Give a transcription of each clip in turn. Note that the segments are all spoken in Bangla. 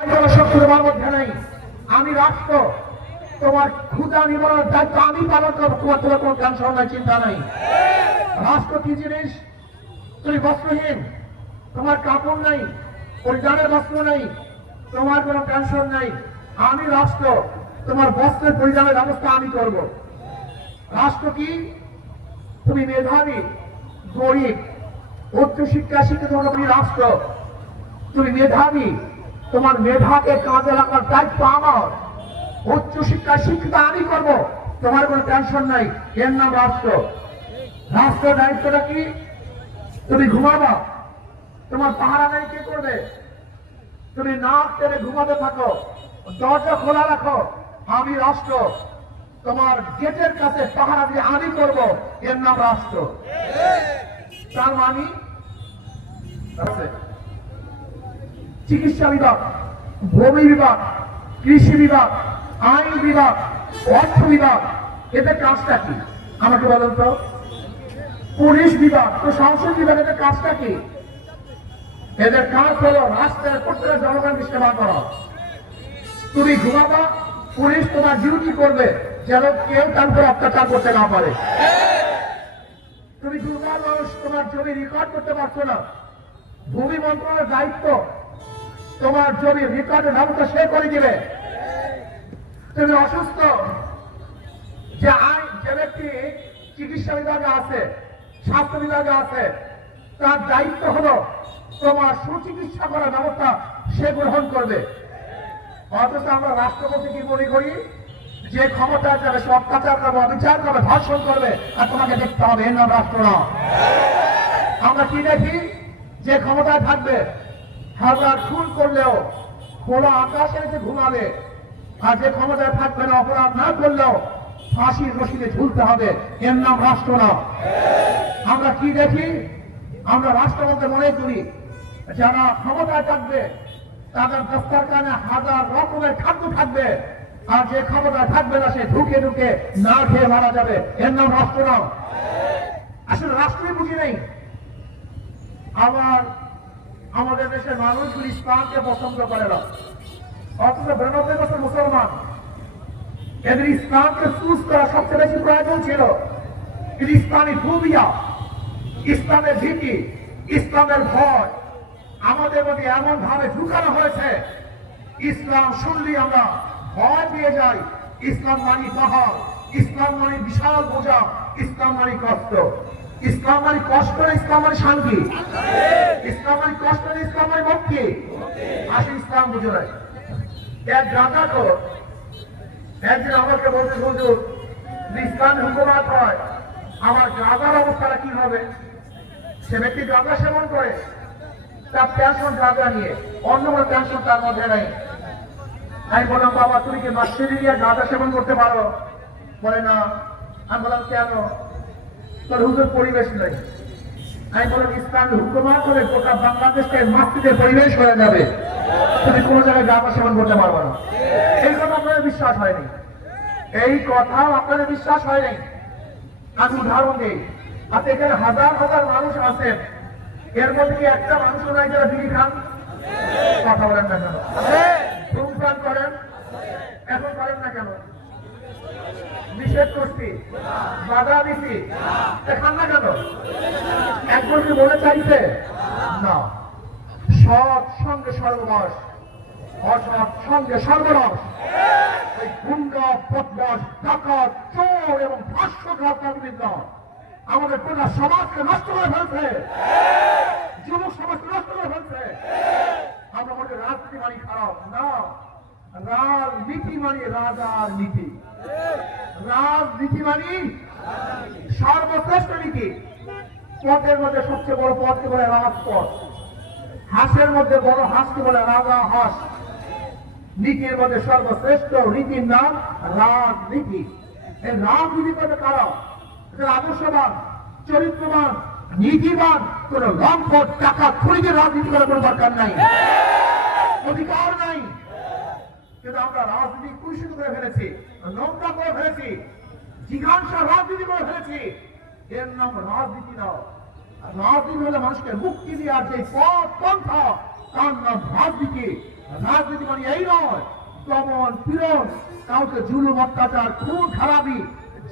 শক্তি তোমার মধ্যে নেই। আমি রাষ্ট্র, তোমার ক্ষুধা নিবারণের দায়িত্ব আমি পালন করবো। তোমার তোমার কোনো টেনশন নাই, চিন্তা নাই। রাষ্ট্র কি জিনিস? তুমি বস্ত্রহীন, তোমার কাপড় নাই, পরিধানের বস্ত্র নেই, তোমার কোনো টেনশন নাই। আমি রাষ্ট্র, তোমার বস্ত্রের পরিধানের ব্যবস্থা আমি করব। রাষ্ট্র কি? তুমি মেধাবী, গরিব, উচ্চশিক্ষা শিক্ষিত তুমি রাষ্ট্র। তুমি মেধাবী, তোমার মেধাকে কাজে লাগার দায়িত্ব আমার। উচ্চশিক্ষা শিক্ষিত আমি করব, তোমার কোনো টেনশন নাই। এর নাম রাষ্ট্র। রাষ্ট্রের দায়িত্বটা কি? তুমি ঘুমাবা, তোমার পাহারা নাই, কে করবে? তুমি নাক টেনে ঘুমাতে থাকো, দরজা খোলা রাখো, আমি রাষ্ট্র, তোমার গেটের কাছে পাহারা দিয়ে আমি করব। এর নাম রাষ্ট্র। তার মানে চিকিৎসা বিভাগ, ভূমি বিভাগ, কৃষি বিভাগ, আইন বিভাগ, অর্থ বিভাগ, এদের কাজটা কি আমাকে বলেন তো? পুলিশ বিভাগ, তো সংসদ বিভাগ, এদের কাজটা কি? এদের কাজ হলো রাষ্ট্রের প্রত্যেক জনগণকে সেবা করা। তুমি ঘুমাবা, পুলিশ তোমার ডিউটি করবে যেন কেউ তার উপর অত্যাচার করতে না পারে। তুমি দুর্বল মানুষ, তোমার জমি রেকর্ড করতে পারছো না, ভূমি মন্ত্রণালয়ের দায়িত্ব তোমার জমি রেকর্ডের ব্যবস্থা সে করে দিবে। তুমি অসুস্থ, যে ব্যক্তি চিকিৎসা বিভাগে আছে, স্বাস্থ্য বিভাগে আছে, তার দায়িত্ব হলো তোমার সুচিকিৎসা করার ব্যবস্থা সে গ্রহণ করবে। অথচ আমরা রাষ্ট্রপতি কি মনে করি? যে ক্ষমতা যাবে সে অত্যাচার করবে, অবিচার করবে, ধর্ষণ করবে, আর তোমাকে দেখতে হবে। এর নাম রাষ্ট্র না। আমরা কি দেখি? যে ক্ষমতায় থাকবে হাজার খুন করলেও খোলা আকাশে এসে ঘুমাবে, আর যে ক্ষমতায় থাকবে না অপরাধ না করলেও ফাঁসির রশিদে ঝুলতে হবে। এর নাম রাষ্ট্র না। আমরা কি দেখি? আমরা রাষ্ট্র বলতে মনে করি যারা ক্ষমতায় থাকবে তাদের দস্তারখানে হাজার রকমের খাদ্য থাকবে, আর যে ক্ষমতায় থাকবে না সে ঢুকে ঢুকে না খেয়ে মারা যাবে। এর নাম রাষ্ট্র না। আসলে রাষ্ট্রই বুঝি নেই। আবার আমাদের দেশের মানুষগুলি ইসলামকে পছন্দ করে না, অথচ 92% মুসলমান। এদের ইসলামকে চুজ করা সবচেয়ে বেশি প্রয়োজন ছিল। কিন্তু ইসলামী ফোবিয়া, ইসলামের ভীতি, ইসলামের ভয় আমাদের মধ্যে এমন ভাবে ঢুকানো হয়েছে, ইসলাম শুনলেই আমরা ভয় পেয়ে যাই। ইসলাম মানে পাহাড়, ইসলাম মানে বিশাল বোঝা, ইসলাম মানে কষ্ট। ইসলাম মানে কষ্ট না, ইসলাম মানে শান্তি। ইসলাম মানে কষ্ট না, ইসলাম মানে মুক্তি। আসলে ইসলাম বুঝে নাই। এক গাঁজাখোর একদিন আমাকে বলতে, হুজুর ইসলাম হুকুমাত হয়, আমার গাঁজার অবস্থাটা কি হবে? সে ব্যক্তি গাঁজা সেবন করে, তার টেনশন গাঁজা নিয়ে, অন্য কোনো টেনশন তার মধ্যে নেই। আমি বললাম, বাবা তুমি কি মসজিদে গিয়ে গাঁজা সেবন করতে পারো? বলে না। আমি বললাম, কেন? তোর হুজুর পরিবেশ নেই। আমি বললাম, ইসলাম হুকুমাত হলে গোটা বাংলাদেশকে মসজিদের পরিবেশ হয়ে যাবে, তুমি কোনো জায়গায় গাঁজা সেবন করতে পারবো না। এই কথা আপনাদের বিশ্বাস হয়নি, এই কথাও আপনাদের বিশ্বাস হয়নি। আমি উদাহরণ দিই। আচ্ছা, এখানে হাজার হাজার মানুষ আছেন, এর মধ্যে কি একটা মানুষ নাই যারা বিড়ি খান? কথা বলেন না কেন? ধূমপান করেন? এখন করেন না কেন? নিষেধ করছি, বাধা দিচ্ছি, খান না কেন? একজন কি বলে চাইছে? না। সৎ সঙ্গে সর্বনাশ, অসৎ সঙ্গে সর্বনাশ। এই গুন্ডা, বদমাশ, ডাকাত, চোর এবং ভাষ্যঘাত আমাদের পুরো সমাজকে নষ্ট করে ফেলছে, যুবক সমাজকে নষ্ট করে ফেলছে। আমরা মনে রাজনীতি মানি খারাপ না, রাজনীতি মানি রাজার নীতি। রাজনীতি মানি সর্বশ্রেষ্ঠ নীতি। পথের মধ্যে সবচেয়ে বড় পথকে বলে রাজপথ, হাঁসের মধ্যে বড় হাঁসকে বলে রাজা হাঁস। নীতির মধ্যে সর্বশ্রেষ্ঠ নীতির নাম রাজনীতি। এই রাজনীতি করবে কারা? আদর্শবান, চরিত্রবান, নীতিবান, কোন লম্পট টাকা খুঁড়িতে রাজনীতি করার কোন দরকার নাই, অধিকার নাই। কিন্তু আমরা রাজনীতি কুলুষিত করে ফেলেছি, নোংরা করে ফেলেছি, জিজ্ঞাসা রাজনীতি করে ফেলেছি। এর নাম রাজনীতি না। রাজনীতি হলে মানুষকে মুক্তি দেওয়ার যে পথ পন্থা, তার নাম রাজনীতি। রাজনীতি এই নয়, দমন পীড়ন, কাউকে জুলুম অত্যাচার খুন খারাপি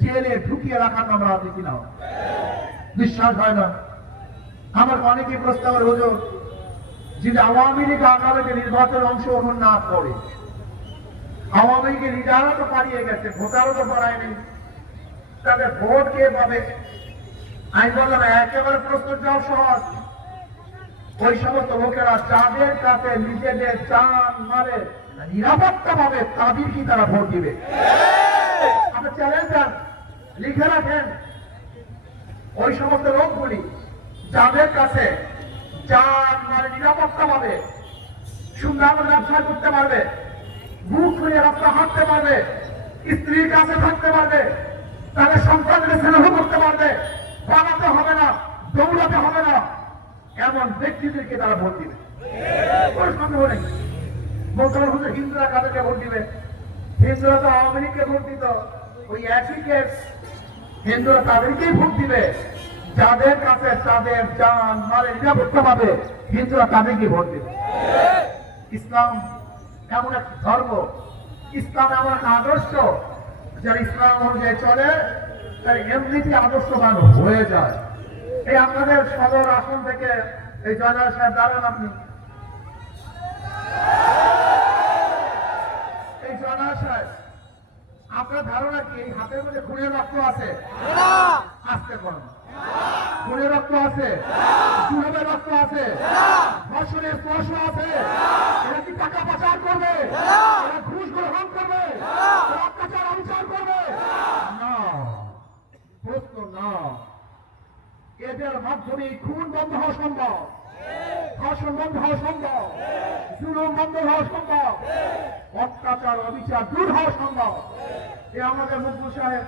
জেলে ঢুকিয়ে রাখার নাম রাজনীতি না। বিশ্বাস হয় না? আমার অনেকে প্রস্তাব করে, হুজুর যদি আওয়ামী লীগ আগামীতে নির্বাচনে অংশগ্রহণ না করে, আওয়ামী লীগের লিডারও তো পালিয়ে গেছে, ভোটারও তো পালায়নি, তাদের ভোট কে পাবে? আমি বললাম একেবারে প্রশ্ন যাও সহজ। ওই সমস্ত লোকেরা যাদের কাছে নিজেদের জান মালে নিরাপত্তা পাবে, তাদের কি তারা ভোট দিবে? আপনি চ্যালেঞ্জ দেন, লিখে রাখেন। ওই সমস্ত লোকগুলি যাদের কাছে জান মালে নিরাপত্তা পাবে, সুন্দর ব্যবসা করতে পারবে, বুক খুলে রাস্তা হাঁটতে পারবে, স্ত্রীর কাছে থাকতে পারবে, তাদের সন্তানকে স্নেহ করতে পারবে, বানাতে হবে না, দৌড়াতে হবে না, এমন ব্যক্তিদেরকে তারা ভোট দিবে। কোনো সন্দেহ নেই। বর্তমান হচ্ছে হিন্দুরা কাদেরকে ভোট দিবে? হিন্দুরা তো আওয়ামী লীগকে ভোট দিত, ওই একই কেস। হিন্দুরা তাদেরকেই ভোট দিবে যাদের কাছে তাদের জান মালে নিরাপত্তা পাবে, হিন্দুরা তাদেরকে ভোট দিবে। ইসলাম এমন এক ধর্ম, ইসলাম এমন এক আদর্শ, যারা ইসলাম অনুযায়ী চলে তার এমনিতে আদর্শবান হয়ে যায়। এই আপনাদের সদর আসন থেকে এই জয়নাল সাহেব দাঁড়ান, আপনি এই জয়নাল সাহেব, আপনার ধারণা কি এই হাতের মধ্যে খুনের রক্ত আছে? আসতে পারেন, খুনের রক্ত আছে, চুলের রক্ত আছে, ধর্ষণের স্পর্শ আছে। এরা কি টাকা পাচার করবে? এরা ঘুষ গ্রহণ করবে? এরা অত্যাচার অবিচার করবে? না, প্রশ্ন না। এদের মাধ্যমে খুন বন্ধ হওয়া সম্ভব, ধর্ষণ বন্ধ হওয়া সম্ভব, জুলুম বন্ধ হওয়া সম্ভব, অত্যাচার অবিচার দূর হওয়া সম্ভব। এ আমাদের মুখ্য সাহেব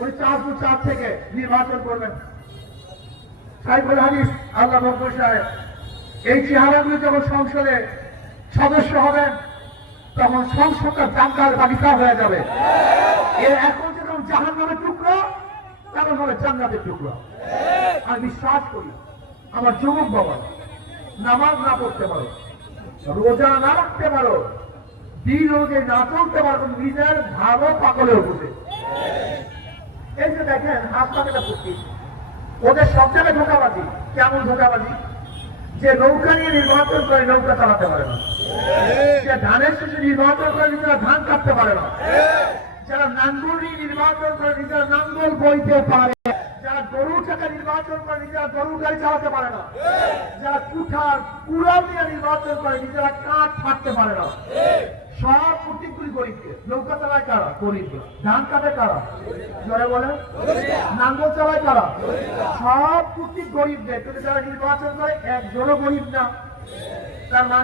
উনি 4 থেকে নির্বাচন করবেন। সাইফুল হাদিস আল্লাহ মুখ্য সাহেব এই চেহারাগুলি যখন সংসদে সদস্য হবেন, তখন সংসদটা জান্নার বাগিচা হয়ে যাবে। এর এখন যেরকম জাহান্নামের টুকরো, তেমন হবে জান্নাতের টুকরো। আমি বিশ্বাস করি আমার যুবক বাবা, নামাজ না পড়তে পারো, রোজা না রাখতে পারো, দিন অনুযায়ী না চলতে পারো, নিজের ভালো পাগলের উপরে। এই যে দেখেন হাত পাখাটা ফুটি, ওদের সব জায়গায় ধোকাবাজি। কেমন ধোকাবাজি? যে নৌকা নিয়ে নির্বাচন করে নৌকা চালাতে পারে না, যে ধানের শেষে নির্বাচন করে নিজেরা ধান কাটতে পারে না, যারা নাঙ্গল নিয়ে নির্বাচন করে নিজেরা নাঙ্গল বইতে পারে, যারা গরু চাকা নির্বাচন করে নিজেরা গরু গাড়ি চালাতে পারে না, যারা কুঠার কুড়াল নিয়ে নির্বাচন করে নিজেরা কাঠ ফাটতে পারে না, সব প্রতীকগুলি গরিবকে। নৌকা চালায় কারা? গরিবরা। ধান কাটে কারা? জোরে বলে। নাঙ্গল চালায় কারা? সব প্রতীক গরিবদের। কিন্তু যারা নির্বাচন করে একজনও গরিব না। তার মানে